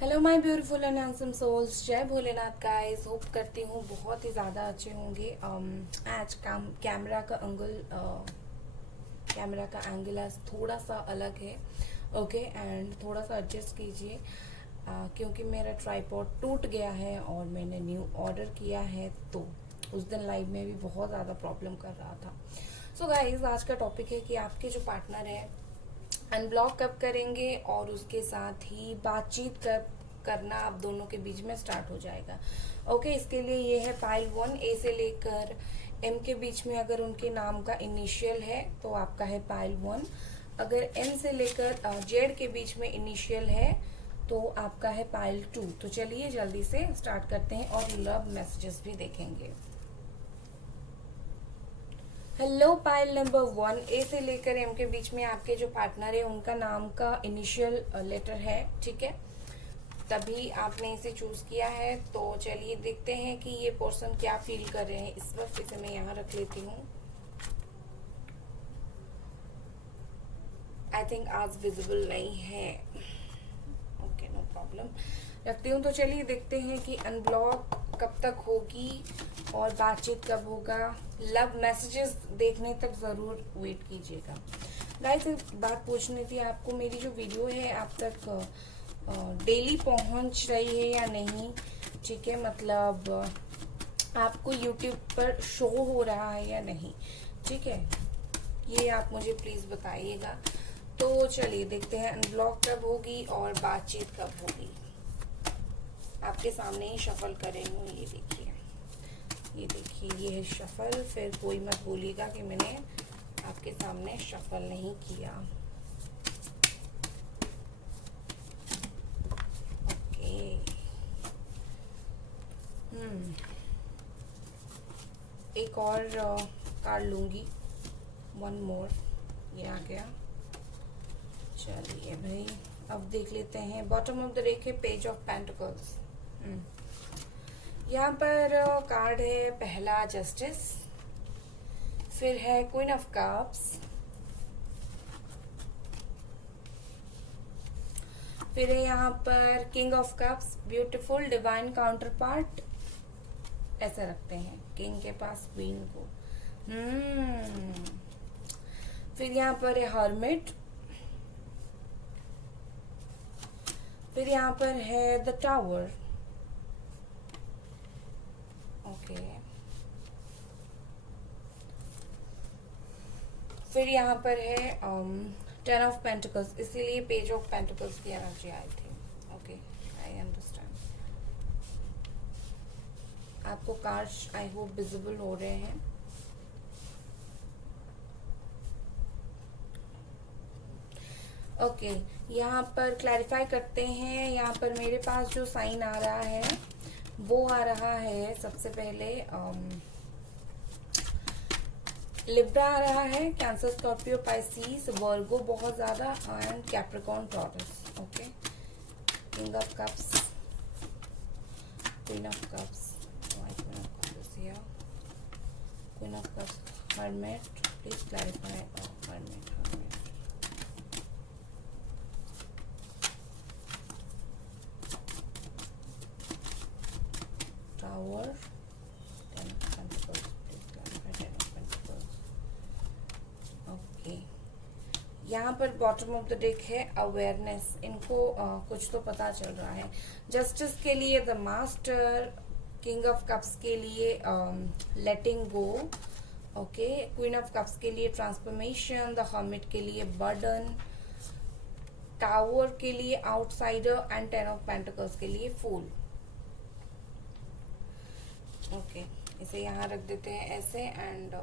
Hello my beautiful and handsome souls, जय Bholenath guys. Hope करती हूँ बहुत ही ज़्यादा अच्छे होंगे। आज कैमरा का एंगल आज थोड़ा सा अलग है। ओके एंड थोड़ा सा एडजस्ट कीजिए क्योंकि मेरा ट्राइपॉड टूट गया है और मैंने न्यू ऑर्डर किया है, तो उस दिन लाइव में भी बहुत ज़्यादा प्रॉब्लम कर रहा था। सो गाइस, आज का टॉपिक है कि आपके जो पार्टनर है अनब्लॉक कब करेंगे और उसके साथ ही बातचीत कब करना आप दोनों के बीच में स्टार्ट हो जाएगा। ओके, इसके लिए ये है पाइल 1, ए से लेकर एम के बीच में अगर उनके नाम का इनिशियल है तो आपका है पाइल 1। अगर एन से लेकर जेड के बीच में इनिशियल है तो आपका है पाइल 2। तो चलिए जल्दी से स्टार्ट करते हैं और लव मैसेजेस भी देखेंगे। हेलो पाइल नंबर 1, ए से लेकर एम के बीच में आपके जो पार्टनर है उनका नाम का इनिशियल लेटर है, ठीक है, तभी आपने इसे चूज किया है। तो चलिए देखते हैं कि ये पर्सन क्या फील कर रहे हैं इस वक्त। इसे मैं यहाँ रख लेती हूँ। आई थिंक आज विजिबल नहीं है। ओके, नो प्रॉब्लम, रखती हूँ। तो चलिए देखते हैं कि अनब्लॉक कब तक होगी और बातचीत कब होगा। लव मैसेजेस देखने तक ज़रूर वेट कीजिएगा। गाइस, एक बात पूछनी थी आपको, मेरी जो वीडियो है आप तक डेली पहुंच रही है या नहीं? ठीक है, मतलब आपको यूट्यूब पर शो हो रहा है या नहीं? ठीक है, ये आप मुझे प्लीज़ बताइएगा। तो चलिए देखते हैं अनब्लॉक कब होगी और बातचीत कब होगी। आपके सामने ही शफल कर रही हूँ। ये देखिए, ये है शफल। फिर कोई मत बोलिएगा कि मैंने आपके सामने शफल नहीं किया। ओके, एक और कार्ड लूंगी। वन मोर, ये आ गया। चलिए भाई, अब देख लेते हैं। बॉटम ऑफ द डेक है पेज ऑफ पेंटिकल्स। यहाँ पर कार्ड है पहला जस्टिस, फिर है क्वीन ऑफ कप्स, फिर है यहाँ पर king of cups, beautiful divine counter part. ऐसा रखते हैं किंग के पास क्वीन को। फिर यहाँ पर है हर्मिट, फिर यहाँ पर है द टावर। ओके, फिर यहाँ पर है 10 ऑफ पेंटिकल्स, इसीलिए पेज ऑफ पेंटिकल्स की एनर्जी आई थी। Okay, I understand. आपको कार्ड्स आई होप विजिबल हो रहे हैं। ओके, यहाँ पर क्लैरिफाई करते हैं। यहाँ पर मेरे पास जो साइन आ रहा है वो आ रहा है, सबसे पहले लिब्रा आ रहा है, कैंसर, स्कॉर्पियो, पाइसिस, वर्गो बहुत ज्यादा, and Capricorn, taurus. Okay, king of cups, queen of cups, queen of cups, hermit. Please clarify hermit. Tower, 10 of pentacles, please clarify 10 of pentacles। Okay, यहाँ पर बॉटम ऑफ द डेक है awareness. इनको कुछ तो पता चल रहा है। जस्टिस के लिए the master, king of cups के लिए लेटिंग गो। ओके, क्वीन ऑफ कप्स के लिए ट्रांसफॉर्मेशन, द हर्मिट के लिए बर्डन, टावर के लिए आउटसाइडर, एंड 10 ऑफ पेंटिकल्स के लिए फूल। ओके, इसे यहाँ रख देते हैं ऐसे, एंड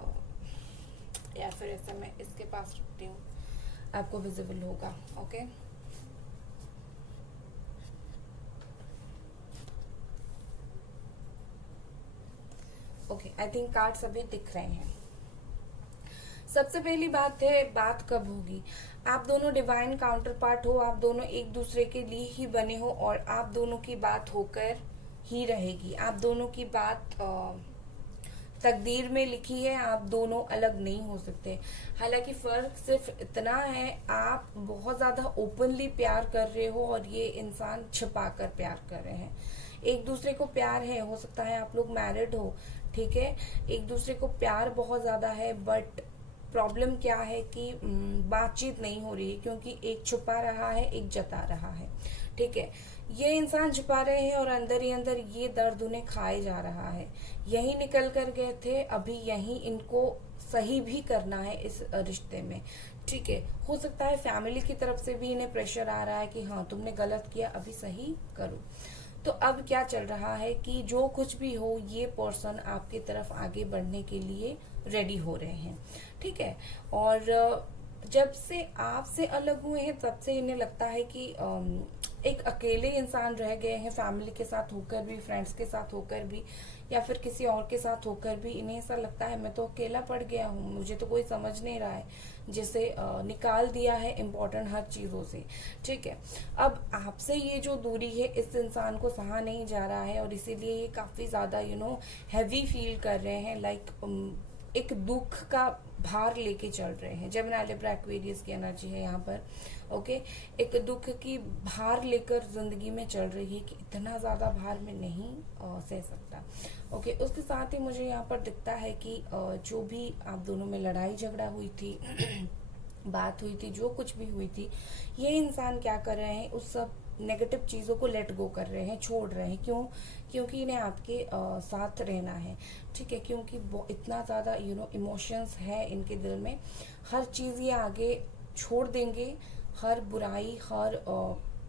या फिर ऐसे मैं इसके पास रखती हूँ, आपको विजिबल होगा। Okay, okay, I think cards अभी दिख रहे हैं। सबसे पहली बात है, बात कब होगी। आप दोनों डिवाइन काउंटर पार्ट हो, आप दोनों एक दूसरे के लिए ही बने हो और आप दोनों की बात होकर ही रहेगी। आप दोनों की बात तकदीर में लिखी है, आप दोनों अलग नहीं हो सकते। हालांकि फर्क सिर्फ इतना है, आप बहुत ज्यादा ओपनली प्यार कर रहे हो और ये इंसान छिपा कर प्यार कर रहे हैं। एक दूसरे को प्यार है, हो सकता है आप लोग मैरिड हो, ठीक है, एक दूसरे को प्यार बहुत ज्यादा है, बट प्रॉब्लम क्या है कि बातचीत नहीं हो रही है, क्योंकि एक छुपा रहा है, एक जता रहा है, ठीक है। ये इंसान छुपा रहे हैं और अंदर ही अंदर ये दर्द उन्हें खाए जा रहा है। यही निकल कर गए थे, अभी यही इनको सही भी करना है इस रिश्ते में, ठीक है। हो सकता है फैमिली की तरफ से भी इन्हें प्रेशर आ रहा है कि हाँ तुमने गलत किया, अभी सही करो। तो अब क्या चल रहा है कि जो कुछ भी हो, ये पर्सन आपकी तरफ आगे बढ़ने के लिए रेडी हो रहे हैं, ठीक है। और जब से आपसे अलग हुए हैं तब से इन्हें लगता है कि एक अकेले इंसान रह गए हैं, फैमिली के साथ होकर भी, फ्रेंड्स के साथ होकर भी, या फिर किसी और के साथ होकर भी इन्हें ऐसा लगता है मैं तो अकेला पड़ गया हूँ, मुझे तो कोई समझ नहीं रहा है, जिसे निकाल दिया है इम्पोर्टेंट हर चीजों से, ठीक है। अब आपसे ये जो दूरी है इस इंसान को सहा नहीं जा रहा है और इसीलिए ये काफी ज्यादा हैवी फील कर रहे हैं, लाइक एक दुख का भार लेके चल रहे हैं। जेमिनी, लिब्रा, एक्वेरियस की एनर्जी है यहाँ पर, ओके। एक दुख की भार लेकर जिंदगी में चल रही है कि इतना ज्यादा भार में नहीं सह सकता, ओके। उसके साथ ही मुझे यहाँ पर दिखता है कि जो भी आप दोनों में लड़ाई झगड़ा हुई थी बात हुई थी, जो कुछ भी हुई थी, ये इंसान क्या कर रहे हैं, उस सब नेगेटिव चीजों को लेट गो कर रहे हैं, छोड़ रहे हैं। क्यों? क्योंकि इन्हें आपके साथ रहना है, ठीक है। क्योंकि इतना ज्यादा इमोशंस है इनके दिल में, हर चीज ये आगे छोड़ देंगे, हर बुराई, हर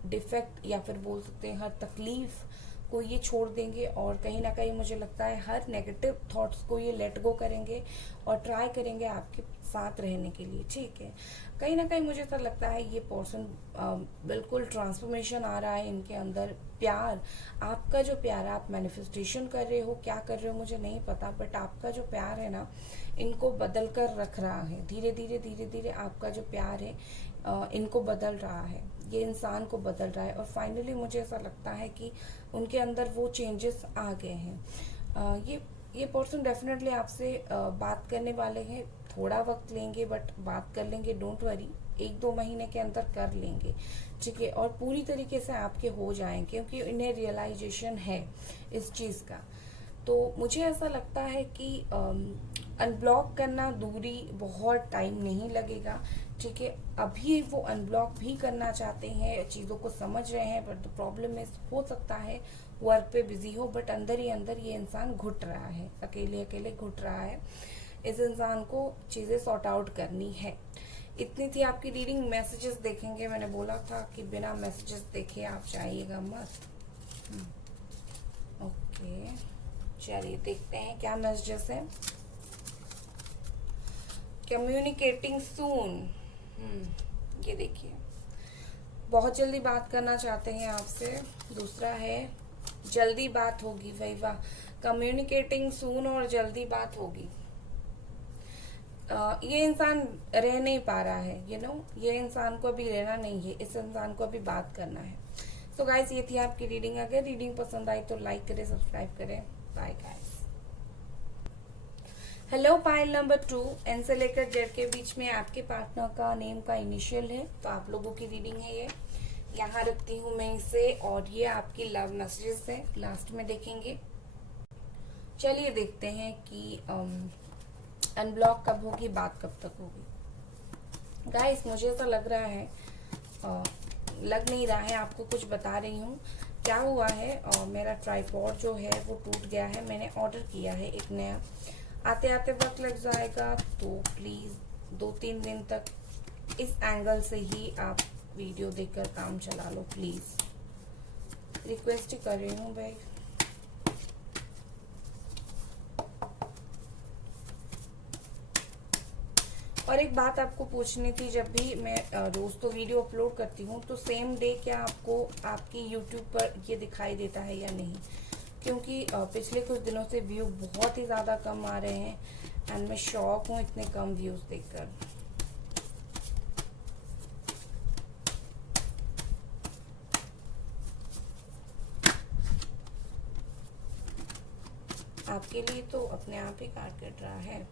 डिफेक्ट या फिर बोल सकते हैं हर तकलीफ को ये छोड़ देंगे, और कहीं ना कहीं मुझे लगता है हर नेगेटिव थॉट्स को ये लेट गो करेंगे और ट्राई करेंगे आपके साथ रहने के लिए, ठीक है। कहीं ना कहीं मुझे ऐसा लगता है ये पर्सन बिल्कुल ट्रांसफॉर्मेशन आ रहा है इनके अंदर। प्यार, आपका जो प्यार आप मैनिफेस्टेशन कर रहे हो, क्या कर रहे हो मुझे नहीं पता, बट आपका जो प्यार है ना, इनको बदल कर रख रहा है। धीरे धीरे धीरे धीरे आपका जो प्यार है इनको बदल रहा है, ये इंसान को बदल रहा है, और फाइनली मुझे ऐसा लगता है कि उनके अंदर वो चेंजेस आ गए हैं। ये पर्सन डेफिनेटली आपसे बात करने वाले हैं, थोड़ा वक्त लेंगे बट बात कर लेंगे, डोंट वरी, 1-2 महीने के अंदर कर लेंगे, ठीक है। और पूरी तरीके से आपके हो जाएंगे, क्योंकि इन्हें रियलाइजेशन है इस चीज का। तो मुझे ऐसा लगता है कि अनब्लॉक करना, दूरी बहुत टाइम नहीं लगेगा, ठीक है। अभी वो अनब्लॉक भी करना चाहते हैं, चीज़ों को समझ रहे हैं, बट प्रॉब्लम इस हो सकता है वर्क पे बिजी हो, बट अंदर ही अंदर ये इंसान घुट रहा है, अकेले अकेले घुट रहा है। इस इंसान को चीज़ें सॉर्ट आउट करनी है। इतनी थी आपकी रीडिंग। मैसेजेस देखेंगे, मैंने बोला था कि बिना मैसेजेस देखे आप जाइएगा मत, ओके। चलिए देखते हैं क्या मैसेजेस है। कम्युनिकेटिंग सून, ये देखिए, बहुत जल्दी बात करना चाहते हैं आपसे। दूसरा है जल्दी बात होगी, वही वाह, कम्युनिकेटिंग सून और जल्दी बात होगी। ये इंसान रह नहीं पा रहा है, ये इंसान को अभी रहना नहीं है, इस इंसान को अभी बात करना है। सो गाइस, ये थी आपकी रीडिंग। अगर रीडिंग पसंद आई तो लाइक करें, सब्सक्राइब करें। Bye guys. Hello pile number 2, N से लेकर जेड के बीच में आपके पार्टनर का नेम का इनिशियल है, तो आप लोगों की रीडिंग है ये। यहाँ रखती हूँ मैं इसे, और ये आपकी लव मैसेजेस है, लास्ट में देखेंगे। चलिए देखते हैं कि अनब्लॉक कब होगी, बात कब तक होगी। गाइस, मुझे ऐसा लग रहा है, लग नहीं रहा है, आपको कुछ बता रही हूँ। क्या हुआ है, मेरा ट्राइपॉड जो है वो टूट गया है, मैंने ऑर्डर किया है एक नया, आते आते वक्त लग जाएगा, तो प्लीज 2-3 दिन तक इस एंगल से ही आप वीडियो देखकर काम चला लो, प्लीज रिक्वेस्ट ही कर रही हूँ भाई। और एक बात आपको पूछनी थी, जब भी मैं रोज तो वीडियो अपलोड करती हूँ, तो सेम डे क्या आपको आपकी यूट्यूब पर ये दिखाई देता है या नहीं? क्योंकि पिछले कुछ दिनों से व्यू बहुत ही ज़्यादा कम आ रहे हैं, एंड मैं शॉक हूँ इतने कम व्यूज देखकर। आपके लिए तो अपने आप ही कार्ड कट रहा है।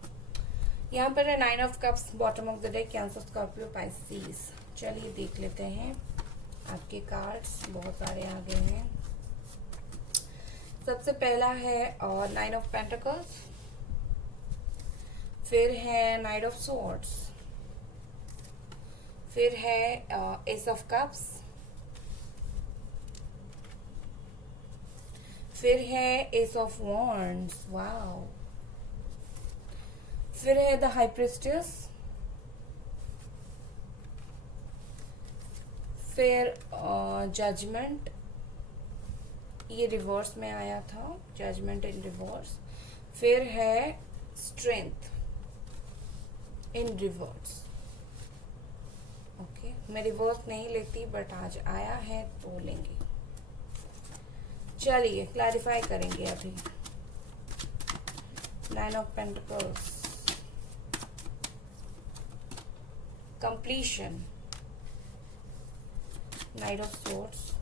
यहाँ पर है 9 of cups, bottom of the deck, cancer, Scorpio, Pisces. चलिए देख लेते हैं आपके कार्ड्स, बहुत सारे आ गए हैं। सबसे पहला है 9 ऑफ पेंटिकल्स, फिर है नाइट ऑफ स्वॉर्ड्स, फिर है एस ऑफ कप्स, फिर है एस ऑफ वॉन्ड्स, वाओ, फिर है द हाई प्रिस्टेस, फिर जजमेंट, ये रिवर्स में आया था, जजमेंट इन रिवर्स, फिर है स्ट्रेंथ इन रिवर्स। ओके, मैं रिवर्स नहीं लेती बट आज आया है तो लेंगे। चलिए क्लैरिफाई करेंगे अभी। 9 of pentacles, completion, night of swords,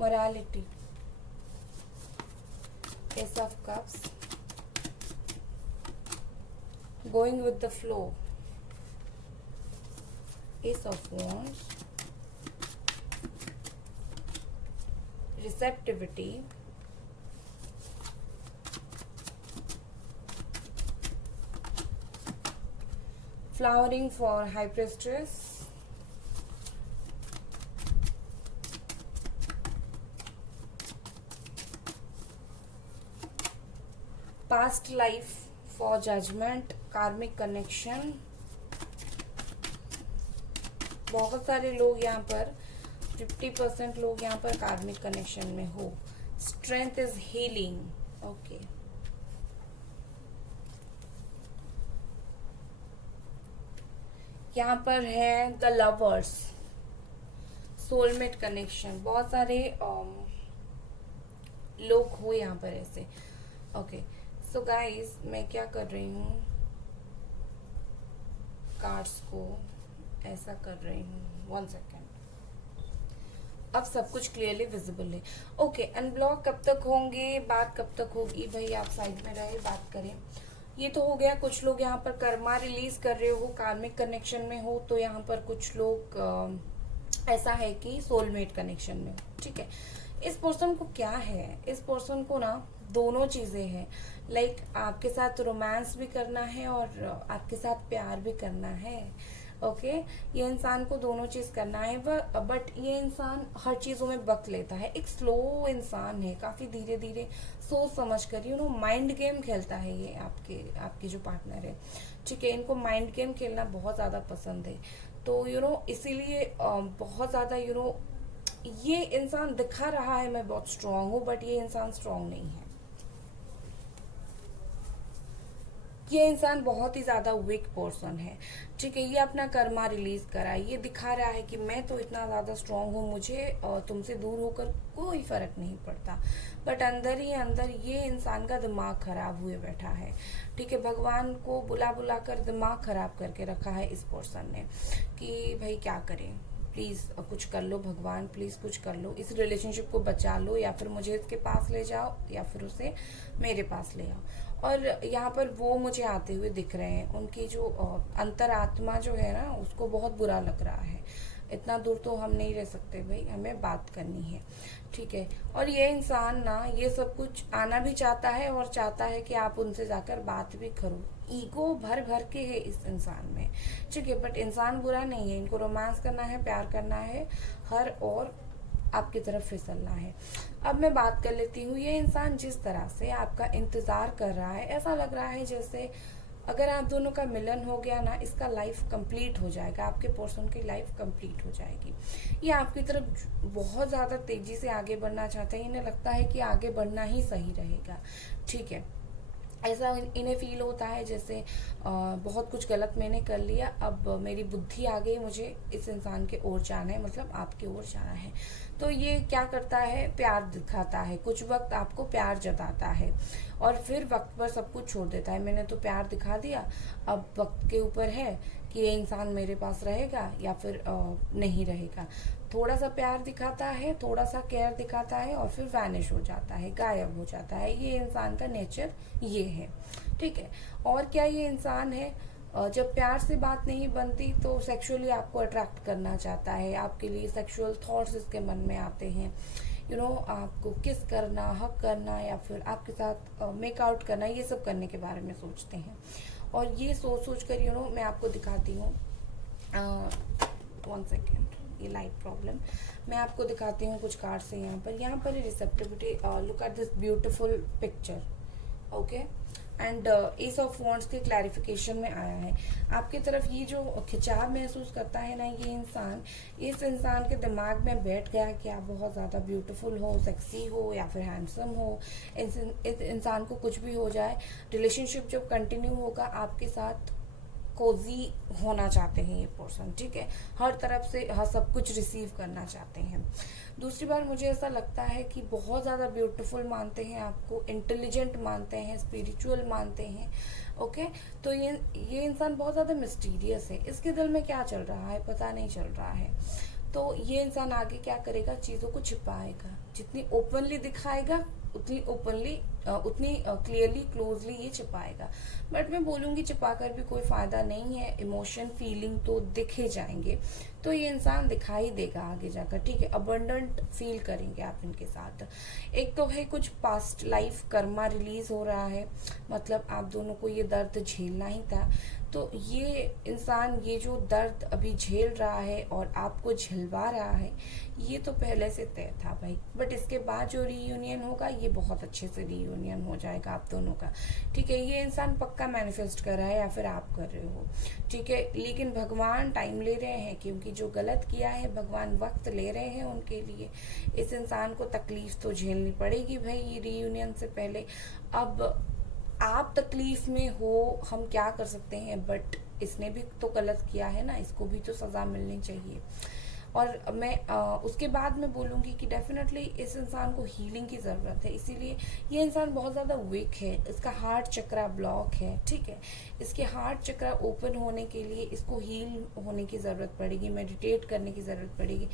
morality, ace of cups, going with the flow, ace of wands, receptivity, flowering for high priestess, past life for judgment, karmic connection। बहुत सारे लोग यहाँ पर 50% लोग यहाँ पर कार्मिक कनेक्शन में हो। Strength is healing, okay. यहाँ पर है द लवर्स, सोलमेट कनेक्शन, बहुत सारे लोग हो यहाँ पर ऐसे। ओके सो गाइस, मैं क्या कर रही हूँ, कार्ड्स को ऐसा कर रही हूँ, 1 सेकेंड। अब सब कुछ क्लियरली विजिबल है। ओके, अनब्लॉक कब तक होंगे, बात कब तक होगी, भाई आप साइड में रहे, बात करें। ये तो हो गया, कुछ लोग यहाँ पर कर्मा रिलीज कर रहे हो, कार्मिक कनेक्शन में हो, तो यहाँ पर कुछ लोग ऐसा है कि सोलमेट कनेक्शन में हो, ठीक है। इस पर्सन को क्या है, इस पर्सन को ना दोनों चीजें हैं, लाइक आपके साथ रोमांस भी करना है और आपके साथ प्यार भी करना है। ओके, ये इंसान को दोनों चीज करना है, बट ये इंसान हर चीजों में वक्त लेता है, एक स्लो इंसान है, काफी धीरे धीरे सोच समझ कर माइंड गेम खेलता है ये आपके जो पार्टनर है, ठीक है। इनको माइंड गेम खेलना बहुत ज्यादा पसंद है, तो इसीलिए बहुत ज्यादा ये इंसान दिखा रहा है मैं बहुत स्ट्रांग हूँ, बट ये इंसान स्ट्रांग नहीं है। ये इंसान बहुत ही ज्यादा वीक पर्सन है, ठीक है। ये अपना कर्मा रिलीज करा, ये दिखा रहा है कि मैं तो इतना ज्यादा स्ट्रांग हूँ, मुझे तुमसे दूर होकर कोई फर्क नहीं पड़ता, बट अंदर ही अंदर ये इंसान का दिमाग खराब हुए बैठा है, ठीक है। भगवान को बुला बुला कर दिमाग खराब करके रखा है इस पर्सन ने कि भाई क्या करें, प्लीज कुछ कर लो भगवान, प्लीज कुछ कर लो, इस रिलेशनशिप को बचा लो, या फिर मुझे इसके पास ले जाओ या फिर उसे मेरे पास ले आओ। और यहाँ पर वो मुझे आते हुए दिख रहे हैं, उनकी जो अंतरात्मा जो है ना, उसको बहुत बुरा लग रहा है, इतना दूर तो हम नहीं रह सकते भाई, हमें बात करनी है, ठीक है। और ये इंसान ना ये सब कुछ आना भी चाहता है और चाहता है कि आप उनसे जाकर बात भी करो, ईगो भर भर के है इस इंसान में, ठीक है। बट इंसान बुरा नहीं है, इनको रोमांस करना है, प्यार करना है, हर और आपकी तरफ फिसलना है। अब मैं बात कर लेती हूँ, ये इंसान जिस तरह से आपका इंतजार कर रहा है, ऐसा लग रहा है जैसे अगर आप दोनों का मिलन हो गया ना, इसका लाइफ कंप्लीट हो जाएगा, आपके पर्सन की लाइफ कंप्लीट हो जाएगी। ये आपकी तरफ बहुत ज़्यादा तेजी से आगे बढ़ना चाहते हैं, इन्हें लगता है कि आगे बढ़ना ही सही रहेगा, ठीक है। ऐसा इन्हें फील होता है जैसे बहुत कुछ गलत मैंने कर लिया, अब मेरी बुद्धि आ गई, मुझे इस इंसान के ओर जाना है, मतलब आपके ओर जाना है। तो ये क्या करता है, प्यार दिखाता है, कुछ वक्त आपको प्यार जताता है, और फिर वक्त पर सब कुछ छोड़ देता है। मैंने तो प्यार दिखा दिया, अब वक्त के ऊपर है कि ये इंसान मेरे पास रहेगा या फिर नहीं रहेगा। थोड़ा सा प्यार दिखाता है, थोड़ा सा केयर दिखाता है और फिर वैनिश हो जाता है, गायब हो जाता है। ये इंसान का नेचर ये है, ठीक है। और क्या ये इंसान है, जब प्यार से बात नहीं बनती तो सेक्सुअली आपको अट्रैक्ट करना चाहता है, आपके लिए सेक्सुअल थॉट्स इसके मन में आते हैं, आपको किस करना, हक करना या फिर आपके साथ मेक आउट करना, ये सब करने के बारे में सोचते हैं। और ये सोच कर मैं आपको दिखाती हूँ, 1 सेकेंड, ये लाइट प्रॉब्लम, मैं आपको दिखाती हूँ कुछ कार्ड से। यहाँ पर receptivity, look at this beautiful picture, okay. And S of wands के क्लैरिफिकेशन में आया है आपकी तरफ ये जो खिंचाव महसूस करता है ना ये इंसान, इस इंसान के दिमाग में बैठ गया कि आप बहुत ज़्यादा ब्यूटीफुल हो, सेक्सी हो या फिर हैंडसम हो। इस इंसान को कुछ भी हो जाए, रिलेशनशिप जब कंटिन्यू होगा आपके साथ कोजी होना चाहते हैं ये पर्सन, ठीक है। हर तरफ से सब कुछ रिसीव करना चाहते हैं। दूसरी बार मुझे ऐसा लगता है कि बहुत ज़्यादा ब्यूटीफुल मानते हैं आपको, इंटेलिजेंट मानते हैं, स्पिरिचुअल मानते हैं, ओके। तो ये इंसान बहुत ज़्यादा मिस्टीरियस है, इसके दिल में क्या चल रहा है पता नहीं चल रहा है। तो ये इंसान आगे क्या करेगा, चीज़ों को छिपाएगा, जितनी ओपनली दिखाएगा उतनी क्लियरली क्लोजली ये छिपाएगा। बट मैं बोलूँगी छिपाकर भी कोई फ़ायदा नहीं है, इमोशन फीलिंग तो दिखे जाएंगे, तो ये इंसान दिखाई देगा आगे जाकर, ठीक है। अबंडेंट फील करेंगे आप इनके साथ। एक तो है कुछ पास्ट लाइफ कर्मा रिलीज हो रहा है, मतलब आप दोनों को ये दर्द झेलना ही था। तो ये इंसान ये जो दर्द अभी झेल रहा है और आपको झिलवा रहा है, ये तो पहले से तय था भाई। बट इसके बाद जो रीयूनियन होगा ये बहुत अच्छे से रीयूनियन हो जाएगा आप दोनों का, ठीक है। ये इंसान पक्का मैनिफेस्ट कर रहा है या फिर आप कर रहे हो, ठीक है। लेकिन भगवान टाइम ले रहे हैं, क्योंकि जो गलत किया है भगवान वक्त ले रहे हैं उनके लिए। इस इंसान को तकलीफ तो झेलनी पड़ेगी भाई ये रीयूनियन से पहले। अब आप तकलीफ में हो, हम क्या कर सकते हैं, बट इसने भी तो गलत किया है ना, इसको भी तो सजा मिलनी चाहिए। और मैं उसके बाद में बोलूँगी कि डेफिनेटली इस इंसान को हीलिंग की ज़रूरत है, इसीलिए ये इंसान बहुत ज़्यादा वीक है, इसका हार्ट चक्रा ब्लॉक है, ठीक है। इसके हार्ट चक्रा ओपन होने के लिए इसको हील होने की ज़रूरत पड़ेगी, मेडिटेट करने की ज़रूरत पड़ेगी।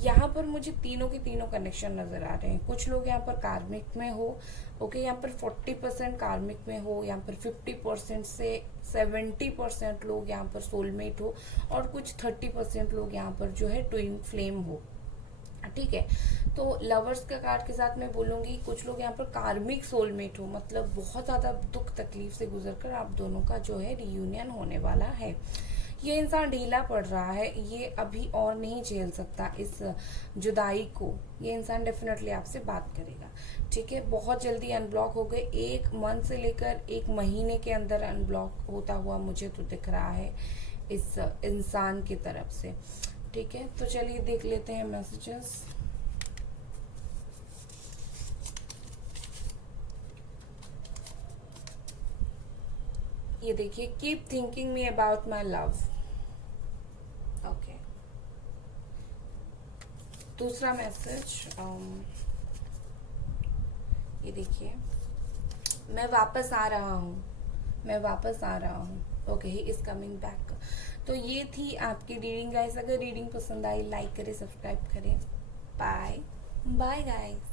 यहाँ पर मुझे तीनों के तीनों कनेक्शन नज़र आ रहे हैं। कुछ लोग यहाँ पर कार्मिक में हो, ओके, यहाँ पर 40% कार्मिक में हो, यहाँ पर 50% से 70% लोग यहाँ पर सोलमेट हो, और कुछ 30% लोग यहाँ पर जो है ट्विन फ्लेम हो, ठीक है। तो लवर्स का कार्ड के साथ मैं बोलूँगी कुछ लोग यहाँ पर कार्मिक सोलमेट हो, मतलब बहुत ज़्यादा दुख तकलीफ से गुजरकर आप दोनों का जो है रीयूनियन होने वाला है। ये इंसान ढीला पड़ रहा है, ये अभी और नहीं झेल सकता इस जुदाई को। ये इंसान डेफिनेटली आपसे बात करेगा, ठीक है। बहुत जल्दी अनब्लॉक हो गए, 1 मंथ से लेकर 1 महीने के अंदर अनब्लॉक होता हुआ मुझे तो दिख रहा है इस इंसान की तरफ से, ठीक है। तो चलिए देख लेते हैं मैसेजेस। ये देखिए, keep thinking me about my love, okay. दूसरा मैसेज, ये देखिए, मैं वापस आ रहा हूँ, मैं वापस आ रहा हूँ, okay, he is coming back. तो ये थी आपकी रीडिंग गाइस। अगर रीडिंग पसंद आई लाइक करें, सब्सक्राइब करें। Bye bye guys.